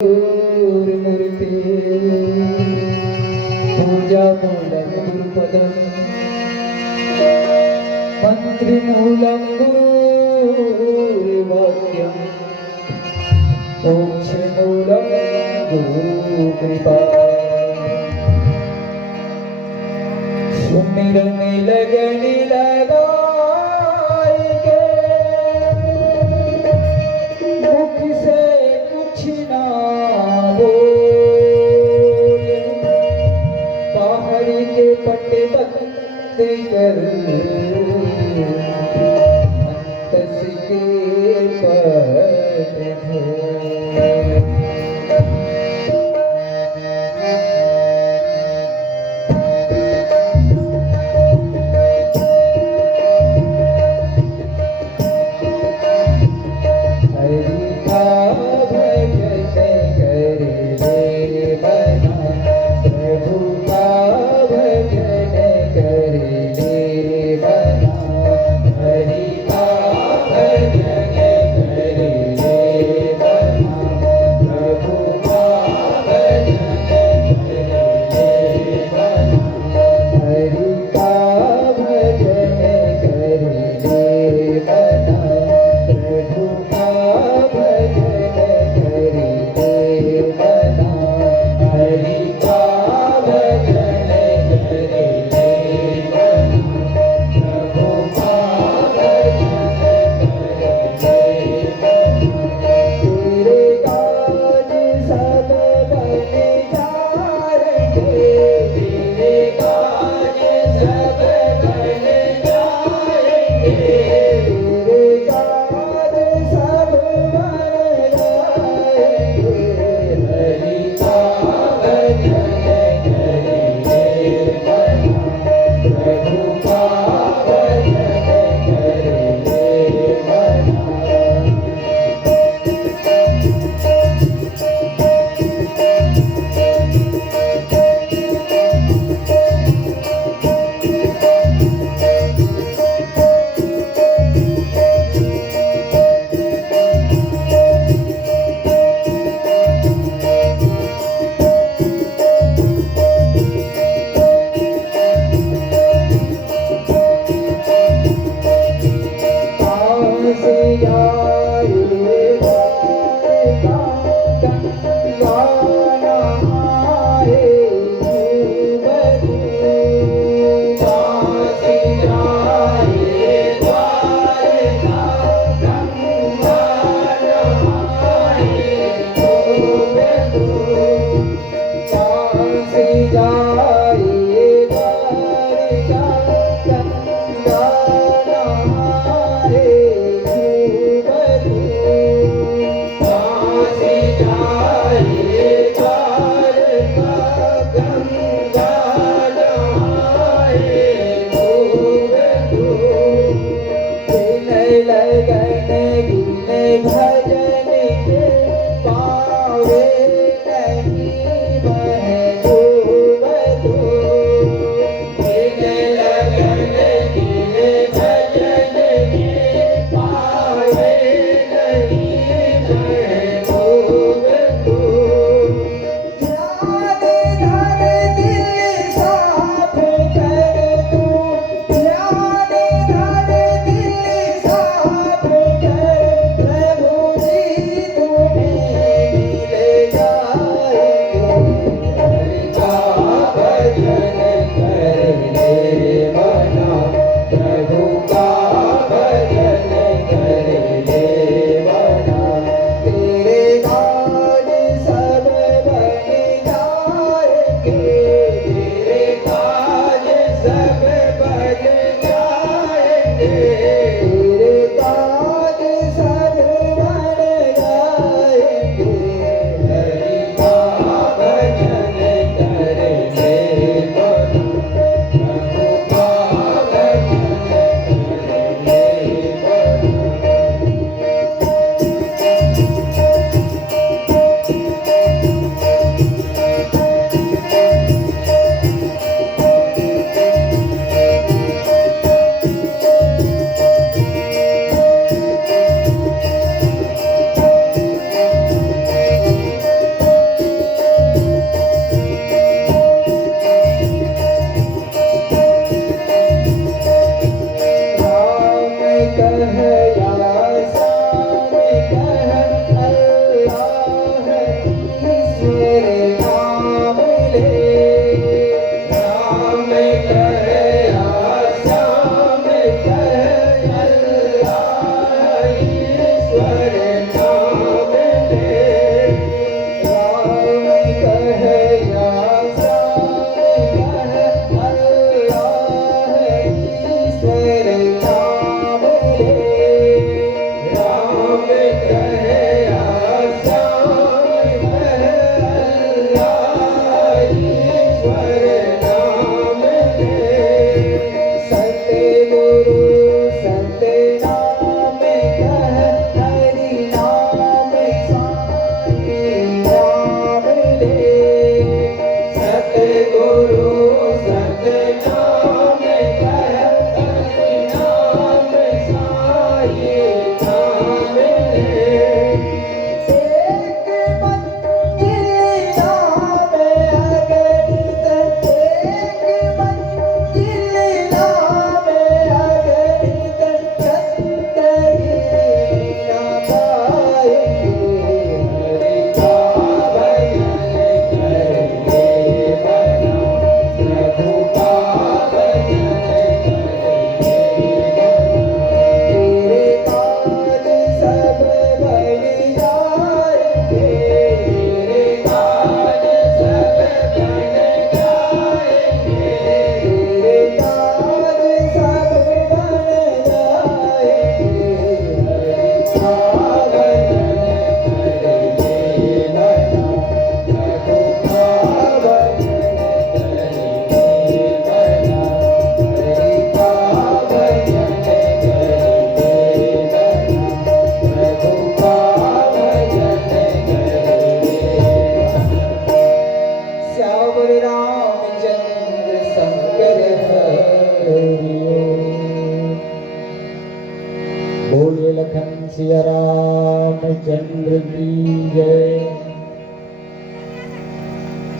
मूर्ते पूजा मूलं गुरुपदं मन्त्रमूलं गुरुवाक्यं मोक्षमूलं गुरुकृपा। सुमिरन लगन लगाए के मुख से कुछ ना बोले, बाहर के पट्टे बंद कर अंतस के पट खोले।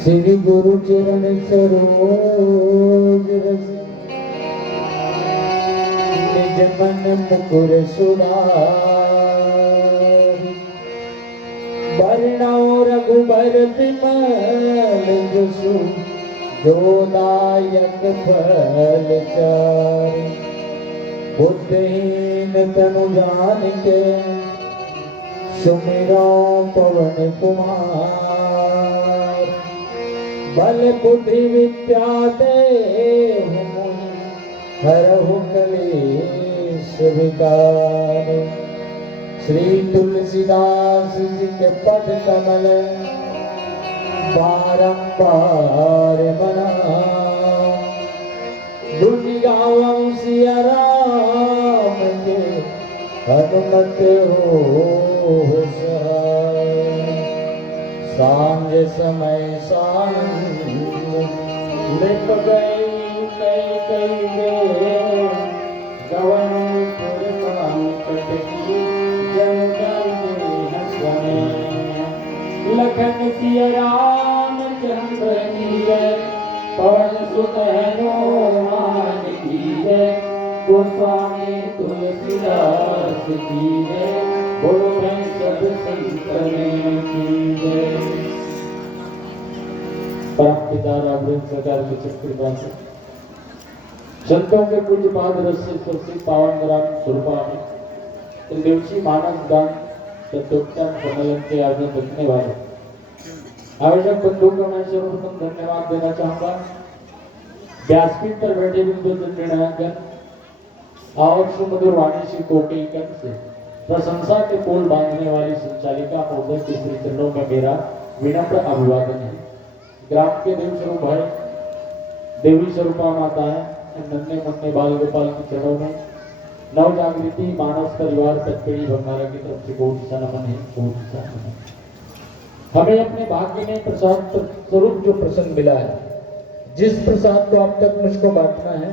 श्री गुरु चरण सरोज रस निज मन मुकुर सुधारि बरनौ रघुबर विमल जसु जो दायक फल चारि बुद्धिहीन तनु जानिके सुमिरो पवन कुमार बल बुद्धि विद्या देहु मोहि हरहु कलेश विकार श्री तुलसीदास जी के पद कमल बारंबार मना दुनि गावं सिया राम के हनुमत हो सहाय सांझ समय सांझ लिप गई कई कई गे गवन पुर संकट की जन जन हंसने लखन सिया राम चंद्र की जय पवन सुत हनुमान की जय गोस्वामी तुलसीदास की जय बोलो मैं सब संतन की जय। परम पिता रामचंद्र सरकार की कृपा से संतों के पूज्य पाद रस से स्पर्शित पावन ग्राम स्वरूपा में त्रिदेवसी मानस गान सत्योक्तम सम्मेलन के आयोजन रखने वाले आयोजक बंधुओं को मैं सर्वप्रथम धन्यवाद देना चाहूंगा। व्यासपीठ पर बैठे बिंदु निर्णायकगण और सुमधुर वाणी से कोटिकन से प्रशंसा के पोल बांधने वाली संचालिका महोदय के श्री चरणों में मेरा विनम्र अभिवादन है। ग्राम के देव स्वरूप भाई देवी स्वरूपा माताएं नन्हे मुन्ने बाल गोपाल के चरणों में नव जागृति मानस परिवार तत्पीड़ी भंडारा की तरफ से कोटि सा नमन है, कोटि सा नमन। हमें अपने भाग्य में प्रसाद स्वरूप जो प्रसन्न मिला है, जिस प्रसाद को अब तक मुझको बांटना है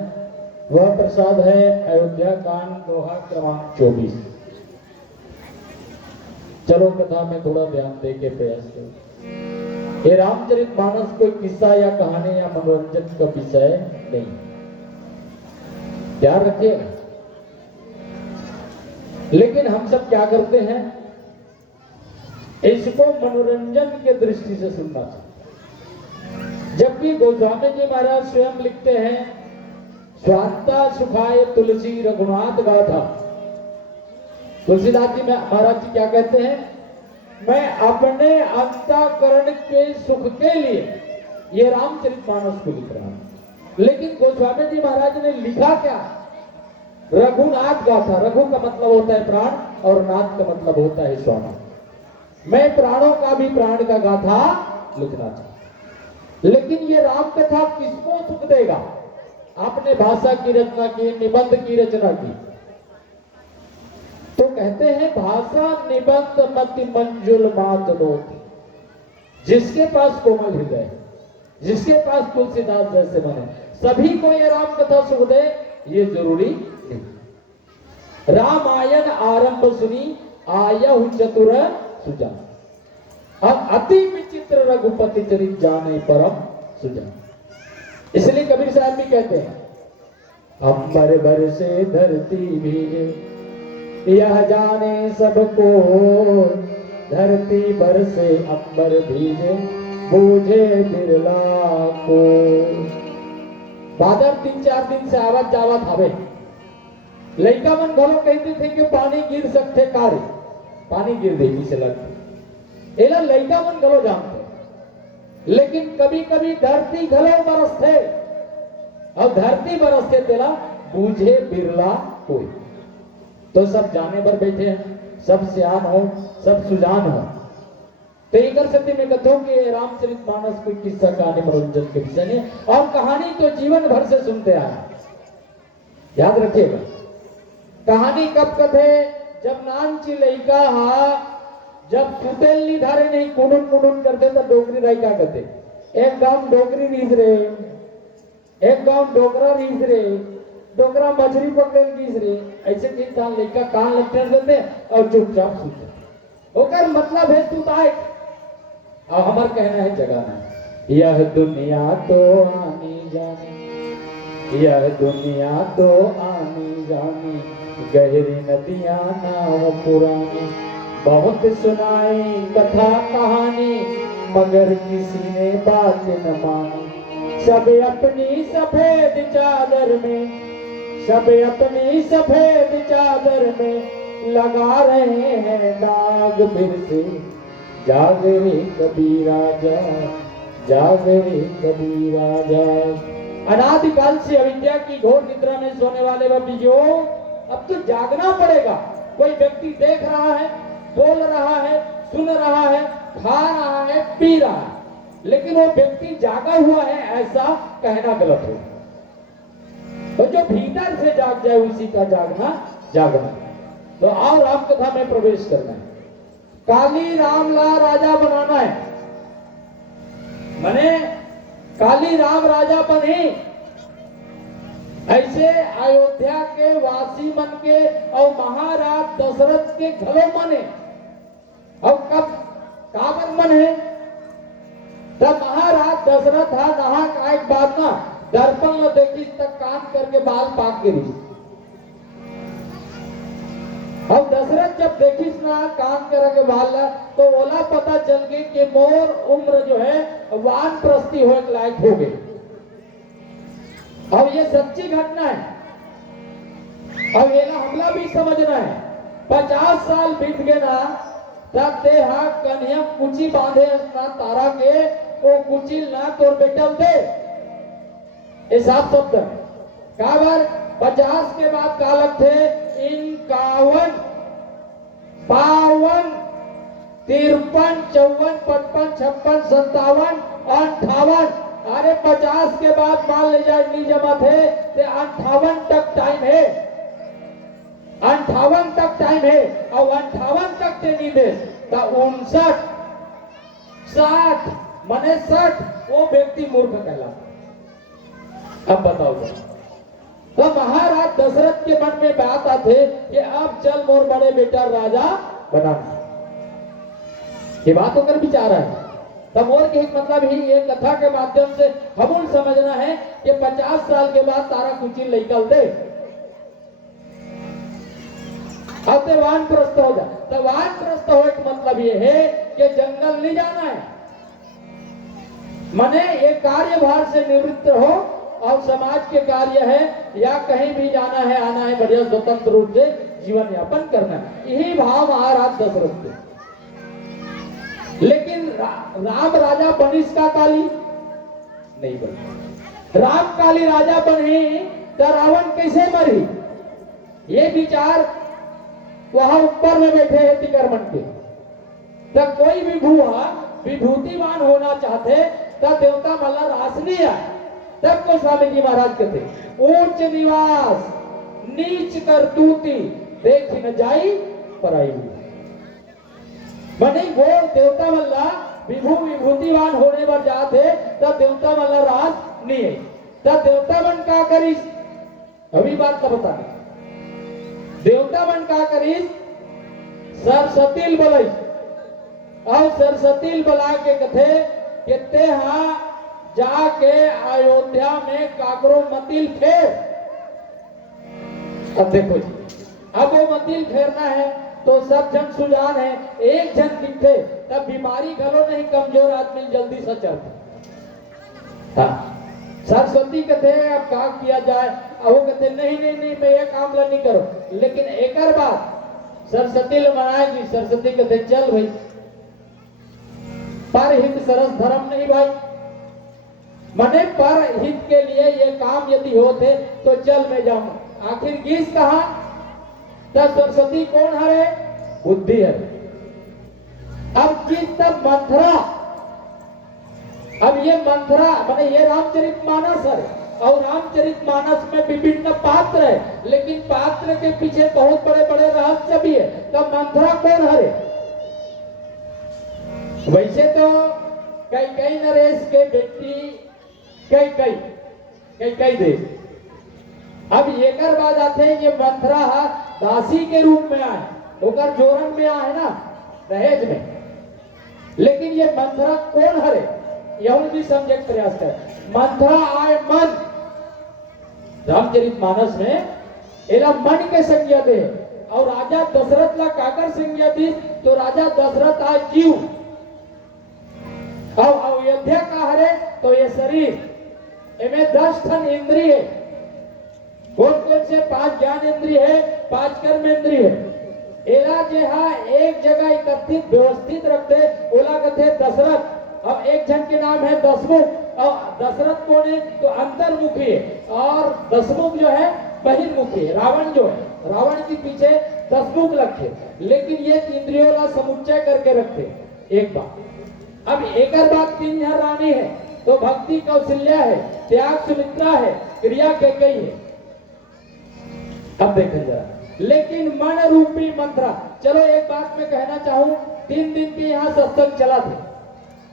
वह प्रसाद है अयोध्या कांड दोहा क्रमांक 24। चलो कथा में थोड़ा ध्यान दे के प्रयास करो। ये रामचरितमानस कोई किस्सा या कहानी या मनोरंजन का विषय नहीं, ध्यान रखिएगा। लेकिन हम सब क्या करते हैं, इसको मनोरंजन के दृष्टि से सुनना चाहिए। जबकि गोस्वामी जी महाराज स्वयं लिखते हैं स्वांता सुखाय तुलसी रघुनाथ गाथा। तुलसीदास जी महाराज जी क्या कहते हैं, मैं अपने अंतःकरण के सुख के लिए ये रामचरितमानस को लिख रहा हूं। लेकिन गोस्वामी जी महाराज ने लिखा क्या, रघुनाथ गाथा। रघु का मतलब होता है प्राण और नाथ का मतलब होता है स्वामी। मैं प्राणों का भी प्राण का गाथा लिखना चाहता। लेकिन ये राम कथा किसको सुख देगा, आपने भाषा की रचना की, निबंध की रचना की, तो कहते हैं भाषा निबंध मति मंजुल मात लोती। जिसके पास कोमल हृदय, जिसके पास तुलसीदास जैसे बने, सभी को ये राम कथा सुख दे ये जरूरी नहीं। रामायण आरंभ सुनी आयहु चतुर सुजान, अब अति विचित्र रघुपति चरित जाने परम सुजान। इसलिए कबीर साहब भी कहते हैं अंबर भर से धरती भीगे यह जाने सबको, धरती भर से अंबर भीगे बूझे बिरला को। बादल 3-4 दिन से आवत जावत हवे, लड़का मन घलो कहते थे कि पानी गिर सकते कारे, पानी गिर देगी से लगते एला लड़का मन घलो जानते। लेकिन कभी कभी धरती घलो बरसते और धरती बरसते तेला बूझे बिरला कोई। तो सब जाने पर बैठे हैं, सब सियान हो, सब सुजान हो। तो एक स्थिति में कहता हूं कि रामचरितमानस कोई किस्सा कहानी मनोरंजन के विषय नहीं, और कहानी तो जीवन भर से सुनते आए। याद रखिएगा, कहानी कब कथे, जब नानची लइका हा, जब सुतेल नहीं धारे नहीं कुनुन कुनुन करते तो डोगरी राई क्या कहते, एक गांव डोगरी रीस रे, एक गांव डोगरा रीस रे, डोगरा मछली पकड़े रीस रे। ऐसे इंसान लइका कान लटक देते और चुपचाप सुनते। ओकर मतलब है तू ताए और हमार कहना है जगाना। यह दुनिया तो आनी जानी, यह दुनिया तो आनी जानी, गहरी नदियां नाव पुरानी। बहुत सुनाई कथा कहानी, मगर किसी ने बात न मानी। सब अपनी सफेद चादर में, सब अपनी सफेद चादर में लगा रहे हैं दाग। फिर से जाग रे कबीरा जा, जाग रे कबीरा जा। अनादिकाल से अविद्या की घोर निद्रा में सोने वाले वह अब तो जागना पड़ेगा। कोई व्यक्ति देख रहा है, बोल रहा है, सुन रहा है, खा रहा है, पी रहा है, लेकिन वो व्यक्ति जागा हुआ है ऐसा कहना गलत हो। तो जो भीतर से जाग जाए उसी का जागना जागना। तो आओ राम कथा में प्रवेश करना है। काली राम ला राजा बनाना है, मने काली राम राजा बने। ऐसे अयोध्या के वासी मन के और महाराज दशरथ के घरों मने। और कब काबर मन है तब महाराज दशरथ था नहा का एक बात ना दर्पण में देखी तक काम करके बाल पाक गिरी। अब दशरथ जब देखिस ना काम करके बाल तो ओला पता चल गई कि मोर उम्र जो है वानप्रस्थी हो लायक हो गई। अब ये सच्ची घटना है। अब ये ना हमला भी समझना है। 50 साल बीत गए ना तब ते हाँ कन्या कुची बांधे ना तारा के वो कुची ना तोर बेटल दे हिसाब शब्द काबर 50 के बाद कालक थे 51 52 53 54 55 56 57 58। अरे 50 के बाद मान ले जाए नहीं जमा थे 58 तक टाइम है, 58 तक टाइम है। और 58 तक से नहीं दे तो 59 60 मने 60 वो व्यक्ति मूर्ख कहलाता। अब बताओ तो महाराज दशरथ के मन में बात आते कि अब चल मोर बड़े बेटा राजा बनाना। ये बात होकर विचार है तब और के एक मतलब ही ये कथा के माध्यम से हम समझना है कि 50 साल के बाद तारा कुची निकल दे अब ते वानप्रस्थ हो जाए। तो वानप्रस्थ हो एक मतलब ये है कि जंगल नहीं जाना है, मने ये कार्यभार से निवृत्त हो और समाज के कार्य है या कहीं भी जाना है आना है बढ़िया स्वतंत्र रूप से जीवन यापन करना है। यही भाव महाराज दशरथ थे। लेकिन राम राजा बनिस का काली नहीं बनी। राम काली राजा बने तो रावण कैसे मरी ये विचार वहां ऊपर में बैठे हैं तिकरमन के। तब कोई भी भूआ विभूतिवान होना चाहते तब देवता मल्ला रास नहीं आए। तब को स्वामी जी महाराज कहते ऊंच निवास नीच करतूती देख न जाई पराई। बने वो देवता मल्ला विभूतिवान होने पर जाते तब देवता मल्ला रास नहीं है। तब देवता मन का करीस अभी बात का बताना। देवता मन का करीस सरस्वती बोलाई और सरस्वती बुला के कथे कहते हाँ जाके अयोध्या में काकरो मतिल फेर। अब देखो जी अब वो मतिल फेरना है तो सब जन सुजान है, एक जन दिखे तब बीमारी गलो नहीं कमजोर आदमी जल्दी से चलता। हाँ सरस्वती कहते हैं अब क्या किया जाए। अब वो कहते नहीं नहीं नहीं मैं ये काम नहीं करो। लेकिन एक बात सरस्वती मनाएगी। सरस्वती कहते चल भाई पर हित सरस धर्म नहीं भाई, मने पर हित के लिए ये काम यदि होते तो चल मैं जाऊं। आखिर किस कहा तब सरस्वती कौन हरे बुद्धि है। अब किस तब मंथरा। अब ये मंथरा माने ये रामचरितमानस है और रामचरितमानस में विभिन्न पात्र है लेकिन पात्र के पीछे बहुत बड़े बड़े रहस्य भी है। तब मंथरा कौन हरे। वैसे तो कई कई नरेश के बेटी कई कई कई देश। अब एक बात आते हैं ये मंथरा दासी के रूप में आए होकर जोरन में आए ना दहेज में। लेकिन ये मंथरा कौन हरे यह भी समझे के प्रयास कर। मंथरा आय मन, रामचरितमानस में एला मन के संज्ञा दे, और राजा दशरथ ला काकर संज्ञा दी, तो राजा दशरथ आय जीव, और अयोध्या का हरे तो ये शरीर, इनमें 10 ठन इंद्रिय है। कौन कौन से? 5 ज्ञान इंद्रिय है, 5 कर्म इंद्रिय है। एला जे हा एक जगह एकत्रित व्यवस्थित रखते, ओला कहते दशरथ। अब एक जन के नाम है दशमुख, और दशरथ कौन है? तो अंतर्मुखी है, और दशमुख जो है बहिर्मुखी है। रावण जो है, रावण के पीछे दशमुख लगते, लेकिन ये इंद्रियों का समुच्चय करके रखते। एक बात। अब एक बात, 3 जन रानी है, तो भक्ति कौशल्या है, त्याग सुमित्रा है, क्रिया कैकेयी है। अब देखें जरा, लेकिन मन रूपी मंत्रा, चलो एक बात मैं कहना चाहूं, 3 दिन के यहाँ सत्संग चला था,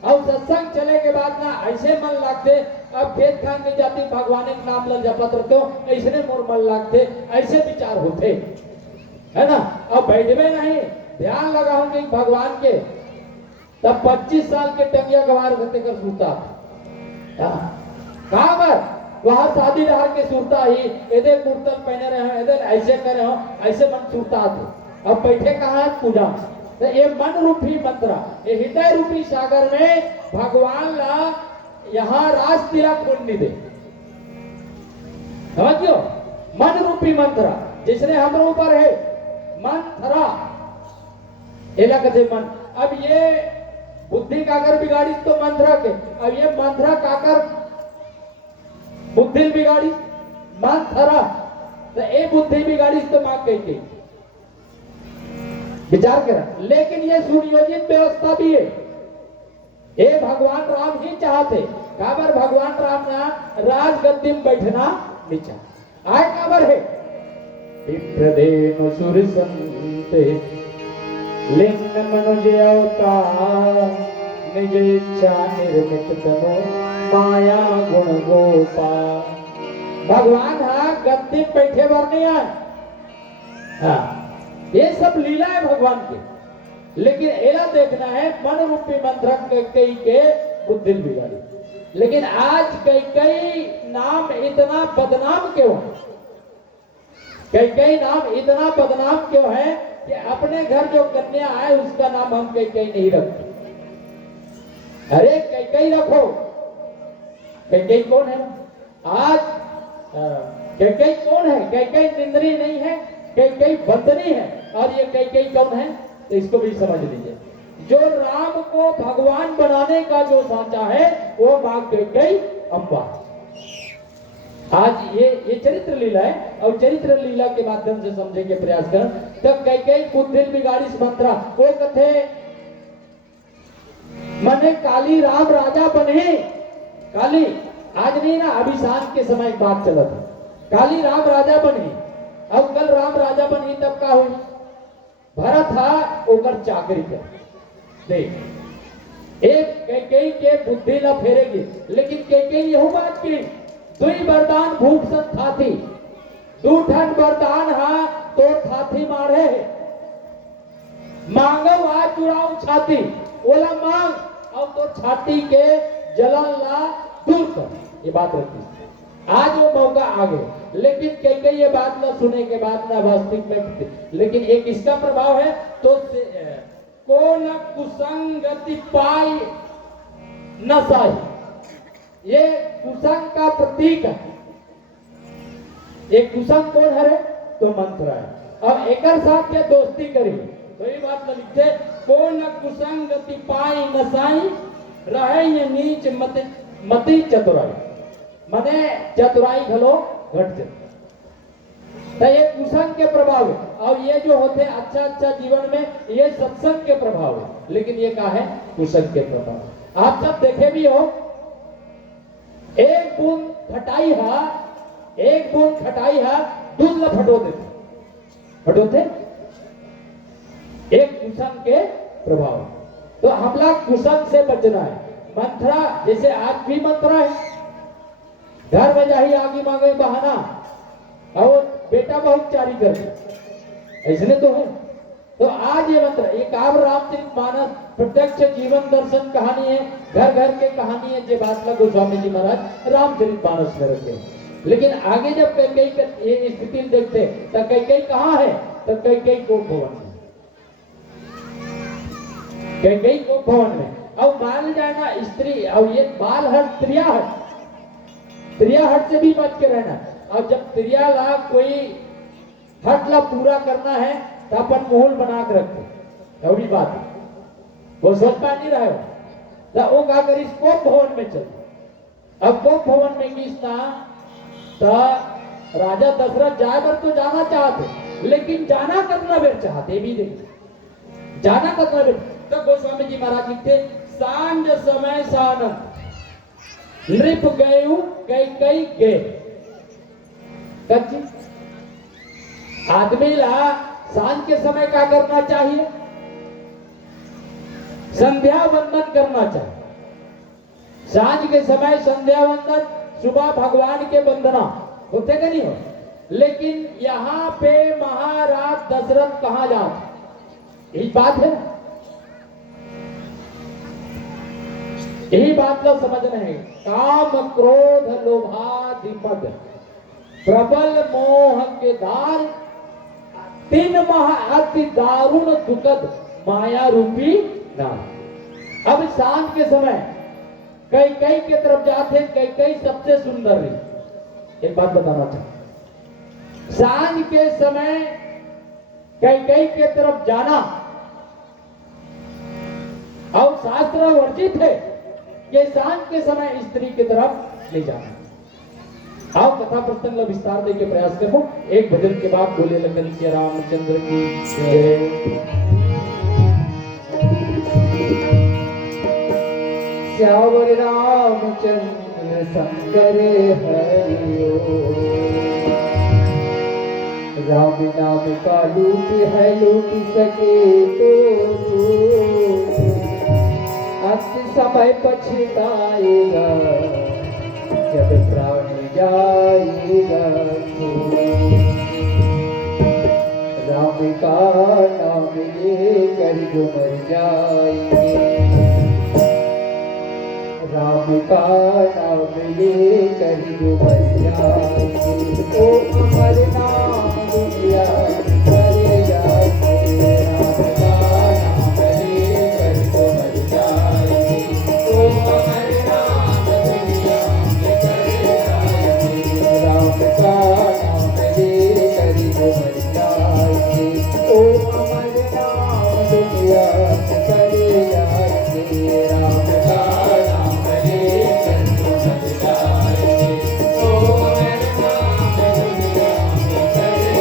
और सत्संग चले के बाद ना ऐसे मन लगते, अब खेत खान में जाती भगवान के नाम ल जपत रहते हो, ऐसे मोर मन लगते, ऐसे विचार होते है ना। अब बैठे नहीं, ध्यान लगाऊंगे भगवान के, तब 25 साल के टंगिया गवार होते कर सूता कहा पर वहां शादी रहा के सूरता ही एदे कुर्तन पहने रहे हैं, एदे ऐसे करे हो, ऐसे मन सूरता थे। अब बैठे कहाँ पूजा, तो ये मन रूपी मंत्रा, ये हृदय रूपी सागर में भगवान ला यहाँ रास तिलक पुण्य दे, समझियो। मन रूपी मंत्रा जिसने हम ऊपर है, मंत्रा एला कहते मन। अब ये बुद्धि काकर बिगाड़ी तो मंत्रा के, अब ये मंत्रा काकर बुद्धि बिगाड़ी, मंत्रा, तो ये बुद्धि बिगाड़ी तो मांग गई, विचार करा। लेकिन ये सुनियोजित व्यवस्था भी है, ये भगवान राम ही चाहते। काबर भगवान राम ना राजगद्दी में बैठना नहीं चाहते, आए काबर है विप्रदेनु सुर संते लिंग मनुज अवतार, निज इच्छा निर्मित तनो माया गुण गोपाल। भगवान हाँ गद्दी बैठे बार नहीं आए, हाँ ये सब लीला है भगवान की, लेकिन एला देखना है मन रूपी मंत्र कई के बुद्धि बिगाड़ी। लेकिन आज कई नाम इतना बदनाम क्यों है? कई नाम इतना बदनाम क्यों है कि अपने घर जो कन्या है उसका नाम हम कई नहीं रखते। अरे कई रखो, कई कौन है आज? कई कौन है? कई निंद्री नहीं है, कई बंदनी है, और ये कई कौन है? तो इसको भी समझ लीजिए। जो राम को भगवान बनाने का जो साचा है वो मां कई अम्बा। आज ये चरित्र लीला है, और चरित्र लीला के माध्यम से समझने के प्रयास कर। तब कई बुद्धि बिगाड़ी मंत्रा वो कथे मने काली राम राजा बने। काली आज नहीं ना, अभिशान के समय बात चला था, काली राम राजा बनी। अब कल राम राजा बनी तब का हुई, भरत था ओकर चाकरी कर देख। एक कई के बुद्धि न फेरेगी, लेकिन कई यहू बात की दुई वरदान भूख सत थाती, 2 ठन वरदान हा तो थाती मारे, मांगो आज चुराऊ छाती, बोला मांग और तो छाती के जलन ला दूर कर। ये बात रखी, आज वो मौका आ गया, लेकिन कई ये बात ना सुने के बाद ना वास्तविक में, लेकिन एक इसका प्रभाव है तो को न कुसंगति पाई न साई, ये कुसंग का प्रतीक है। एक कुसंग कौन है? तो मंत्र है। अब एक साथ के दोस्ती करी तो ये बात न लिखते, को न कुसंगति पाई न साई, रहे ये नीच मति चतुराई, मने चतुराई घलो घट जाए। तो ये कुसंग के प्रभाव है, और ये जो होते अच्छा जीवन में ये सत्संग के प्रभाव है, लेकिन ये क्या है? कुसंग के प्रभाव। आप सब देखे भी हो, एक बूंद खटाई है दूध ला फटो देते, एक कुसंग के प्रभाव। तो हमला कुसंग से बचना है। मंत्रा जैसे आज भी मंत्रा है, घर में जाही आगे मांगे बहाना, और बेटा बहुत चारी कर, ऐसने तो है। तो आज ये मंत्र, ये काव्य रामचरितमानस प्रत्यक्ष जीवन दर्शन कहानी है, घर घर के कहानी है, जो बातला गोस्वामी जी महाराज रामचरितमानस में रखे। लेकिन आगे जब कैकेयी का ये स्थिति देखते तो कैकेयी कहाँ है, तो कैकेयी को भवन में, कैकेयी को भवन में। अब मान जाना स्त्री, अब ये बाल हट त्रिया हट, त्रिया हट से भी बच के रहना। अब जब त्रिया ला कोई हट ला पूरा करना है तो अपन मोहल बना के रखते, अवड़ी बात है। वो सोचता नहीं रहे तो वो क्या करी, कोप भवन में चल। अब कोप भवन में किसना तो राजा दशरथ जाए पर तो जाना चाहते, लेकिन जाना करना बेर चाहते भी देखिए, जाना करना बेर। तो गोस्वामी जी महाराज लिखते, सांझ समय सानंद नृप गयु कैकेयी गे। कच्ची आदमी ला सांझ के समय क्या करना चाहिए, संध्या वंदन करना चाहिए। सांझ के समय संध्या वंदन, सुबह भगवान के वंदना होते कि नहीं हो। लेकिन यहाँ पे महाराज दशरथ कहाँ जाते, यही बात है, यही बात लोग समझना है। काम क्रोध लोभादि मद प्रबल मोह के दार, तीन महा अति दारुण दुखद माया रूपी नाम। अब सांझ के समय कैकेयी के तरफ जाते, कैकेयी सबसे सुंदर रही। एक बात बताना चाहता, सांझ के समय कैकेयी के तरफ जाना और शास्त्र वर्जित है कि सांझ के समय स्त्री की तरफ ले जाना। आओ कथा प्रसंग विस्तार दे के प्रयास करो। एक भजन के बाद बोले लगन के रामचंद्र की जय। श्यावर रामचंद्र शंकर हरिओ, राम नाम का लूट है लूट सके तो अंत समय पछताएगा जब प्राण जाएगा। राम का नाम लेकर जो मर जाएंगे, राम का नाम लेकर जो मर जाएंगे, ओ अमर नाम दुनिया करे जाएंगे। राम का नाम लेकर जो मर जाएंगे, ओ अमर नाम दुनिया करे जाएंगे। राम का नाम लेकर जो मर जाएंगे, ओ अमर नाम दुनिया करे जाएंगे। राम का नाम लेकर जो मर जाएंगे, ओ अमर नाम दुनिया करे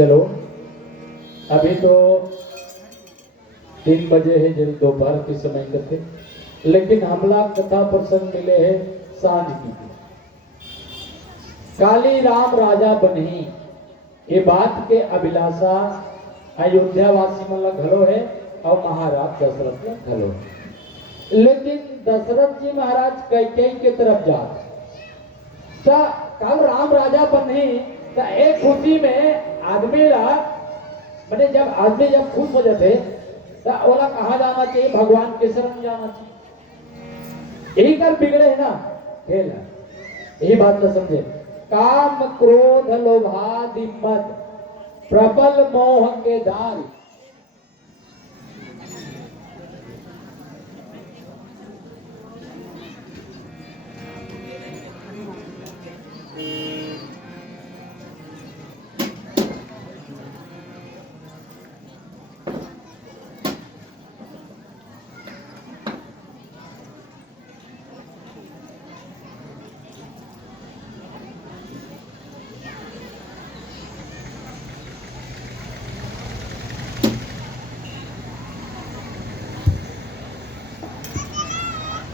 चलो अभी तो 3 बजे है जब दोपहर के समय करते, लेकिन हमला कथा प्रसंग मिले है सांझ की। काली राम राजा बनी ये बात के अभिलाषा अयोध्या वासी मतलब घलो है और महाराज दशरथ में घलो है। लेकिन दशरथ जी महाराज कैकेयी के तरफ जा कल राम राजा बने तो एक खुशी में आदमी मैंने जब आदमी जब खुश हो जाते तो ओला कहा जाना चाहिए, भगवान के शरण जाना चाहिए। यही कर बिगड़े है ना खेल है, यही बात न समझे। काम क्रोध लोभादि मद प्रबल मोह के दारी।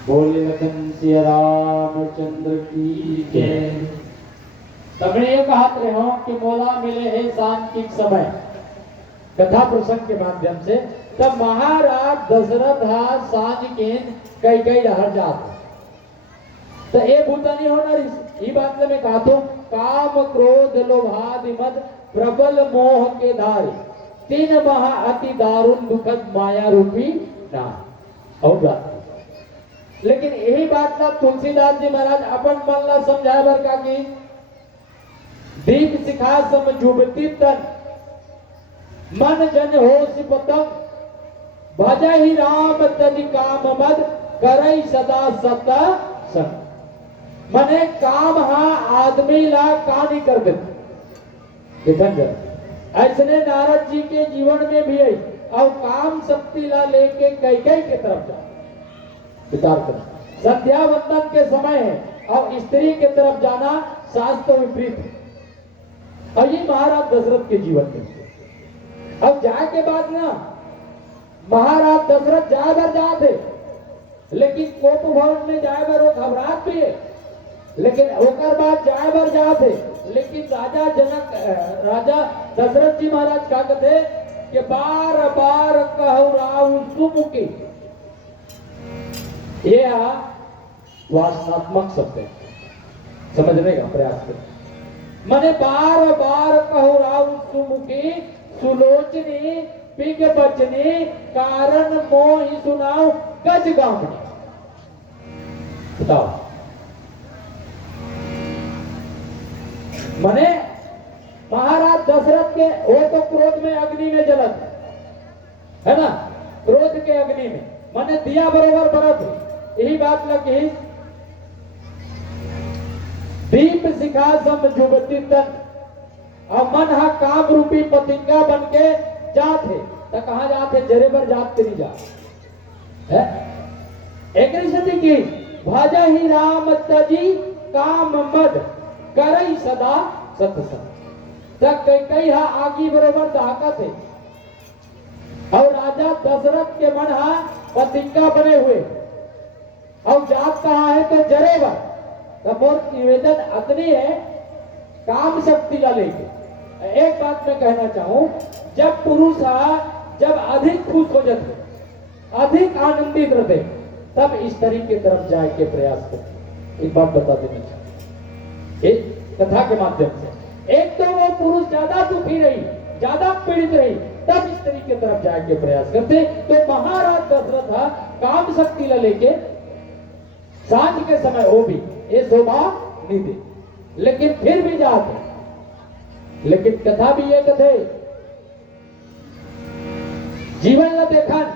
बोले लखन सिया रामचंद्र की जय। तमने ये कहा रहे हो कि मोला मिले है शांत की समय कथा प्रसंग के माध्यम से। तब महाराज दशरथ सांझ के कई रहर जाते तो ये भूता नहीं होना। ये बात में कहा तो काम क्रोध लोभादि मद प्रबल मोह के धारे 3 महा अति दारुण दुखद माया रूपी ना और बात। लेकिन यही बात ना तुलसीदास जी महाराज अपन मन ला समझाए बर का कि दीप सिखा सम जुबती तन मन जन हो सिपतंग भज ही राम तनि काम मद करई सदा सत संग। मने काम आदमी ला कहानी कर देते ऐसने नारद जी के जीवन में भी आई और काम शक्ति ला लेके कैकेयी के तरफ जा विचार करना। संध्या वंदन के समय है और स्त्री के तरफ जाना शास्त्र विपरीत है। और ये महाराज दशरथ के जीवन में अब जाए के बाद ना महाराज दशरथ जाए बर जाते, लेकिन कोप भवन में जाए बर वो घबराहट भी है। लेकिन होकर बाद जाए बर जाते, लेकिन राजा दशरथ जी महाराज क्या कहते कि बार बार कहु राव सुमुखी। ये वासनात्मक शब्द है, समझने का प्रयास करें। मैंने बार बार कहु राव सुमुखी सुलोचनी पिग बचनी कारण मोहि सुनाओ गज गामनी। बताओ मने महाराज दशरथ के वो तो क्रोध में अग्नि में जलत है ना, क्रोध के अग्नि में मने दिया बरोबर बरत। यही बात लगी दीप सिखा सम जुबती तन और मन काम रूपी पतिंगा बन के जाते तो कहा जाते जरे बर जाते नहीं जा है। एक की भाजा ही राम तजी काम मद करई सदा सत्संग तक कई आगी बरोबर दाहकत है। और राजा दशरथ के मन पतिंगा बने हुए और जात कहा है तो जरेगा। तो मोर निवेदन अतनी है काम शक्ति ला लेके। एक बात मैं कहना चाहूं, जब पुरुष जब अधिक खुश हो जाते अधिक आनंदित रहते तब स्त्री की तरफ जाए के प्रयास करते। एक बात बता देना चाहूं एक कथा के माध्यम से। एक तो वो पुरुष ज्यादा दुखी रही ज्यादा पीड़ित रही तब स्त्री की तरफ जाए के प्रयास करते। तो महाराज दशरथ काम शक्ति ला लेके सांझ के समय वो भी ये शोभा नहीं दे, लेकिन फिर भी जाते। लेकिन कथा भी ये कथे जीवन ला देखन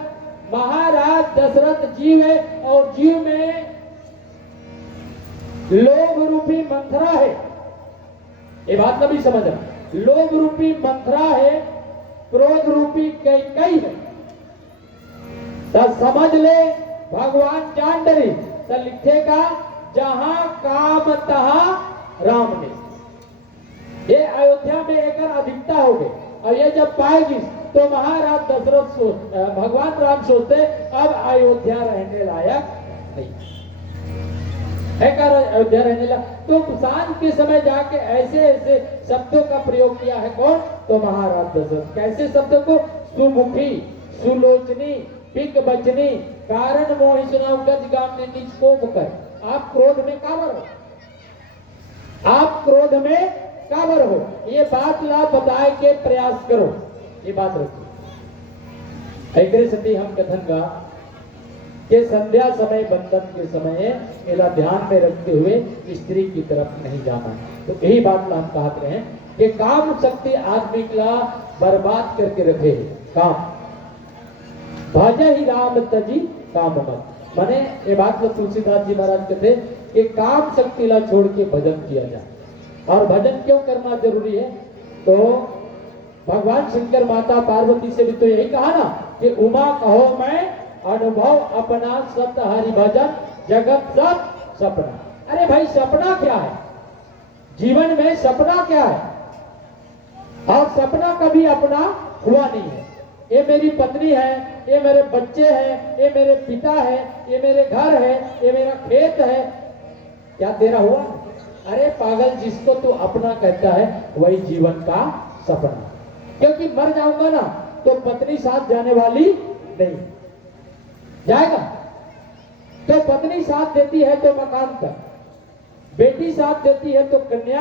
महाराज दशरथ जीव है और जीव में लोभ रूपी मंथरा है। ये बात कभी समझना, लोभ रूपी मंथरा है, क्रोध रूपी कैकेयी है। तब समझ ले भगवान जान डरी तो लिखेगा जहां काम तहां राम ने। ये अयोध्या में एक अधिकता पाओगे। और ये जब पाएगी तो महाराज दशरथ भगवान राम सोचते अब अयोध्या रहने लायक नहीं है, क्या अयोध्या रहने लायक। तो शांत के समय जाके ऐसे ऐसे शब्दों का प्रयोग किया है कौन, तो महाराज दशरथ। कैसे शब्दों को, सुमुखी, सुलोचनी, पिक बचनी, कारण मोहि सुनाओ गज गाम ने निज कोप कर। आप क्रोध में कावर हो, आप क्रोध में कावर हो, ये बात ला बताए के प्रयास करो, ये बात रखो। ऐसे सती हम कथन का कि संध्या समय बंधन के समय इला ध्यान में रखते हुए स्त्री की तरफ नहीं जाना। तो यही बात ला हम कहते हैं कि काम शक्ति आदमी का बर्बाद करके रखे है। काम भज ही राम तजी काम मत, माने ये बात में तुलसीदास जी महाराज कहते कि काम शक्ति ला छोड़ के भजन किया जाए। और भजन क्यों करना जरूरी है, तो भगवान शंकर माता पार्वती से भी तो यही कहा ना कि उमा कहो मैं अनुभव अपना सत हरि भजन जगत सब सपना। अरे भाई सपना क्या है, जीवन में सपना क्या है, और सपना कभी अपना हुआ नहीं है। ये मेरी पत्नी है, ये मेरे बच्चे हैं, ये मेरे पिता है, ये मेरे घर है, ये मेरा खेत है, क्या तेरा हुआ? अरे पागल, जिसको तू अपना कहता है वही जीवन का सपना। क्योंकि मर जाऊंगा ना तो पत्नी साथ जाने वाली नहीं, जाएगा तो पत्नी साथ देती है तो मकान तक, बेटी साथ देती है तो कन्या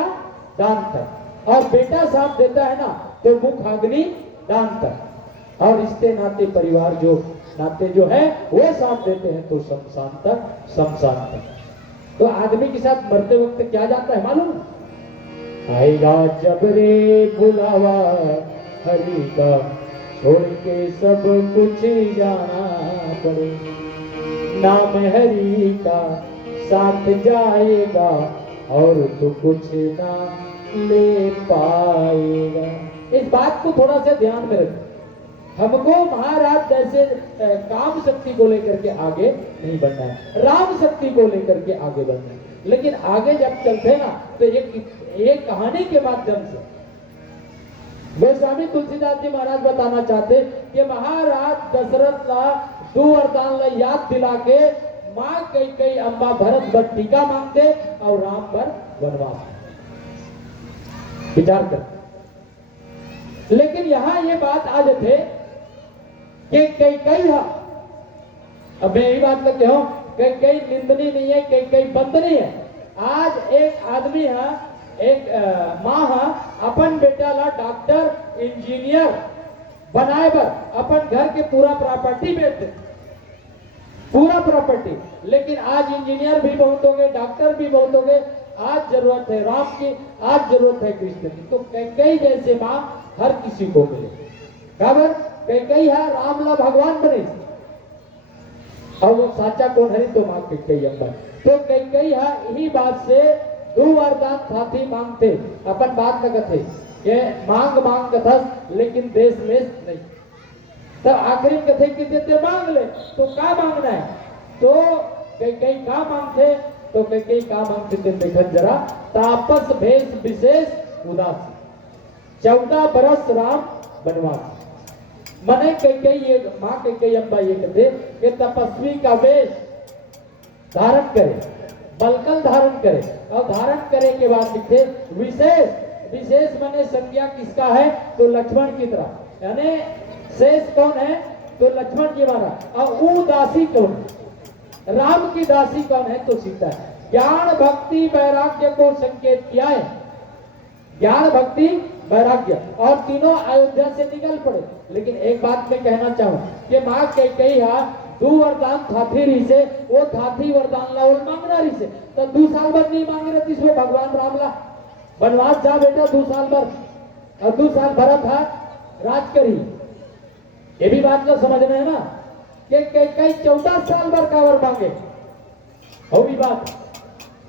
दान तक, और बेटा साथ देता है ना तो मुख अग्नि दान तक, और रिश्ते नाते परिवार जो नाते जो है वो साथ देते हैं तो शमशान तक, शमशान तक। तो आदमी के साथ मरते वक्त क्या जाता है मालूम? आएगा जब रे बुलावा हरि का, छोड़ के सब कुछ जाना पड़े, नाम हरि का साथ जाएगा और तो कुछ ना ले पाएगा। इस बात को थोड़ा सा ध्यान में रखें। हमको महाराज जैसे काम शक्ति को लेकर के आगे नहीं बढ़ना है, राम शक्ति को लेकर के आगे बढ़ना है। लेकिन आगे जब चलते ना तो एक कहानी के माध्यम से गोस्वामी तुलसीदास जी महाराज बताना चाहते कि महाराज दशरथ ला दो वरदान ला याद दिला के मां कई अम्बा भरत पर टीका मांगते और राम पर वनवास। विचार कर। लेकिन यहां ये बात आज थे कि कई अब मैं यही बात करते हूं, कई निंदनी नहीं है, कई बंदनी है। आज एक आदमी है, एक माँ है, अपन बेटा ला डॉक्टर इंजीनियर बनाए बर अपन घर के पूरा प्रॉपर्टी बेच दे, पूरा प्रॉपर्टी। लेकिन आज इंजीनियर भी बहुत हो गए, डॉक्टर भी बहुत हो गए। आज जरूरत है राम की, आज जरूरत है कृष्ण की। तो कई जैसे माँ हर किसी को मिले, खबर कई है राम ला भगवान बने, और वो साचा कौन है तो माँ कई अम्बा। तो कई है यही बात से दो वरदान साथी मांगते, अपन बात न कथे ये मांग कथस लेकिन देश लेस नहीं। तब आखिरी कथे की देते मांग ले, तो क्या मांगना है? तो कई का मांगते, तो कई का मांगते देखन जरा। तापस भेष विशेष उदासी, 14 बरस राम बनवास। मने कई ये माँ कई अम्बा ये कहते कि तपस्वी का वेश धारण करे, बलकल धारण करे, और धारण करे के बाद लिखते विशेष माने संज्ञा किसका है? तो लक्ष्मण की तरह, यानी शेष कौन है? तो लक्ष्मण जी महाराज। और वो दासी कौन है? राम की दासी कौन है? तो सीता है। ज्ञान भक्ति वैराग्य को संकेत किया है, ज्ञान भक्ति वैराग्य, और तीनों अयोध्या से निकल पड़े। लेकिन एक बात मैं कहना चाहूं कि माँ कई हा दो वरदान थाथी रही से, वो थाथी वरदान ला मांगना रही से, तो 2 साल भर नहीं मांग रहे इसमें भगवान राम ला वनवास जा बेटा 2 साल भर, और 2 साल भरत है राज करी। ये भी बात को समझना है ना कि कई 14 साल भर कावर मांगे, हो भी बात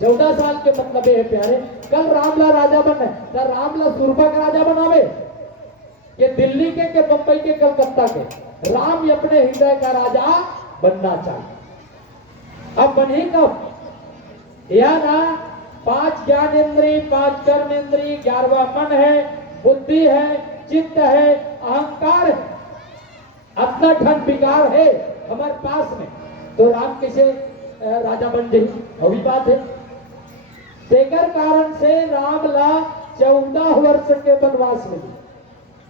14 साल के मतलब ये है प्यारे। कल रामला राजा बने तो रामला सुरपा का राजा बनावे, कि दिल्ली के बंबई के कलकत्ता के, राम अपने हृदय का राजा बनना चाहिए। अब बने कब? या ना 5 ज्ञानेन्द्रिय, 5 कर्मेंद्रिय, 11वां मन है, बुद्धि है, चित्त है, अहंकार है, अपना धन विकार है हमारे पास में, तो राम कैसे राजा बन जाए? वही बात है। तेकर कारण से राम ला 14 वर्ष के वनवास में।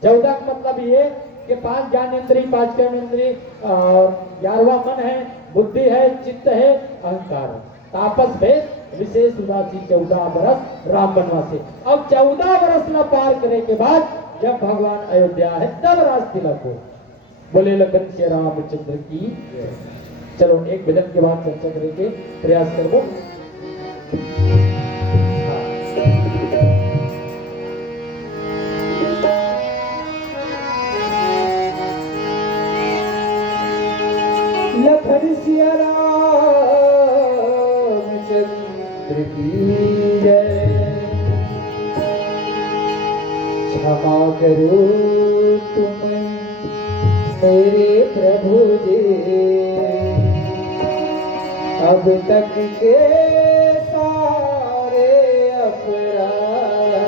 14 का मतलब ये कि 5 ज्ञानेंद्रिय, 5 कर्मेंद्रिय, 11वां मन है, बुद्धि है, चित्त है, अहंकार है, तापस भेद विशेष उदासी 14 वर्ष राम वनवासी। अब 14 वर्ष न पार करने के बाद जब भगवान अयोध्या है तब राज तिलक हो। बोले लखन श्री रामचंद्र की। चलो एक भजन के बाद चर्चा करेंगे, प्रयास करो। लखन सिया रामचंद्र की जय। क्षमा करो तुम मेरे प्रभु जी, अब तक के सारे अपराध।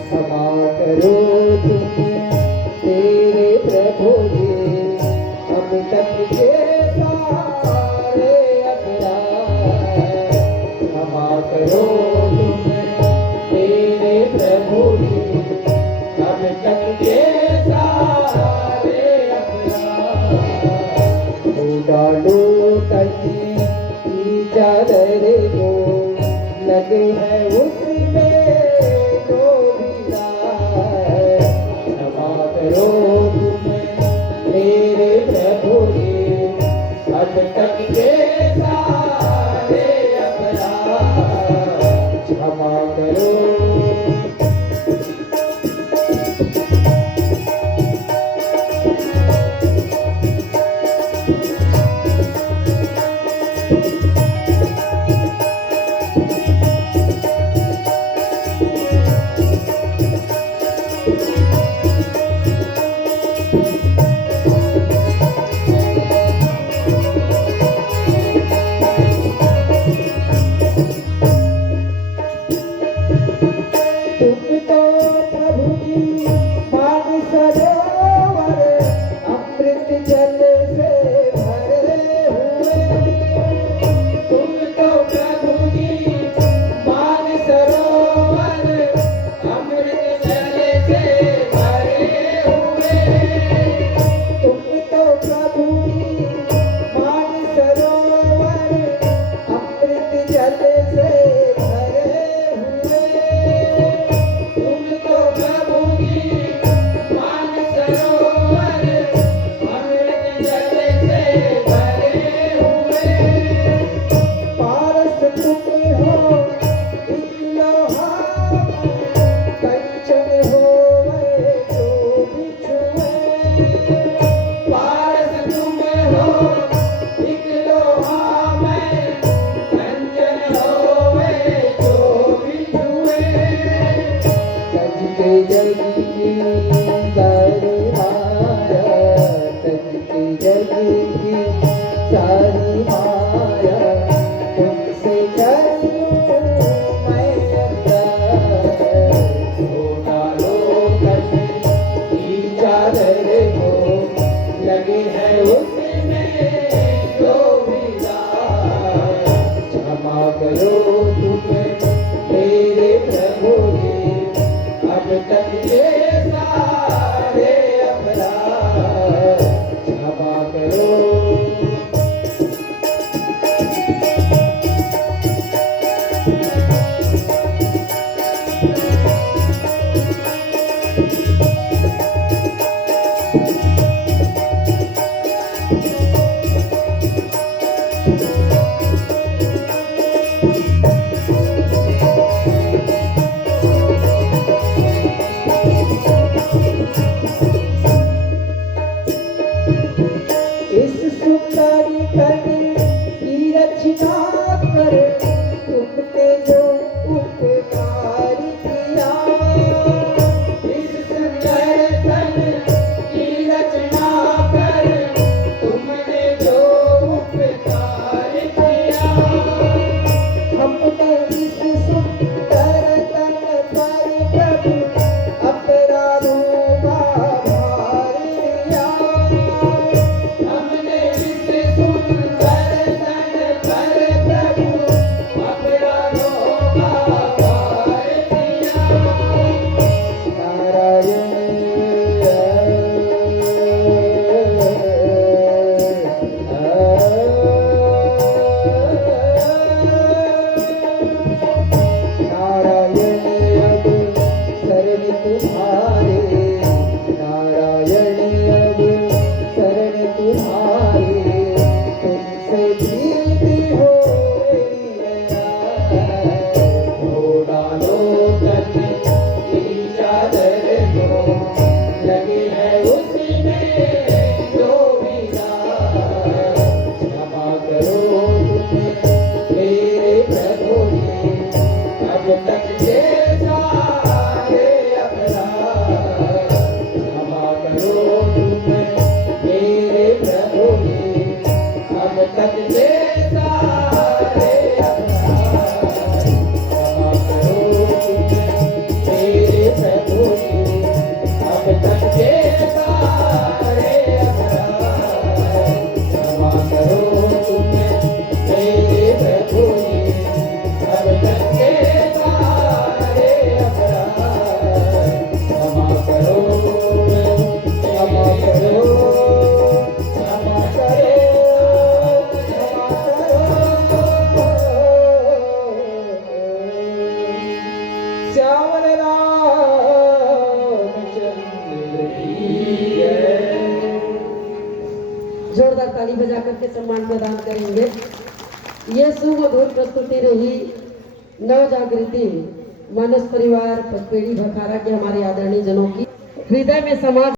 क्षमा करो तुम तेरे प्रभु जी, अब तक के सारे अपराध। क्षमा करो तुम तेरे प्रभु जी, अब तक के सारे अपराध। डालो तनी की चादर को, लगे हैं उसमें जो भी राय। क्षमा करो तुम मेरे प्रभु जी, अब तक के सारे अपराध। क्षमा करो। हम थोड़ा लो तन की चादर को, लगे है उसी में जो बिना। क्षमा करो तुम मेरे प्रभु जी, अब तक ये सारे अपराध। क्षमा करो तुम मेरे प्रभु जी, अब तक ये सारे अपराध। क्षमा करो तुम मेरे प्रभु जी, अब तक ये सारे अपराध। क्षमा करो तुम मेरे प्रभु जी, अब तक ये सारे अपराध। क्षमा करो, क्षमा करो, क्षमा करो, क्षमा करो। श्याम रामचंद्र की जय। जोरदार ताली बजा करके सम्मान प्रदान करेंगे। ये सुमधुर प्रस्तुति रही नव जागृति मानस परिवार पचपेड़ी भखारा के हमारे आदरणीय जनों की। हृदय में समाज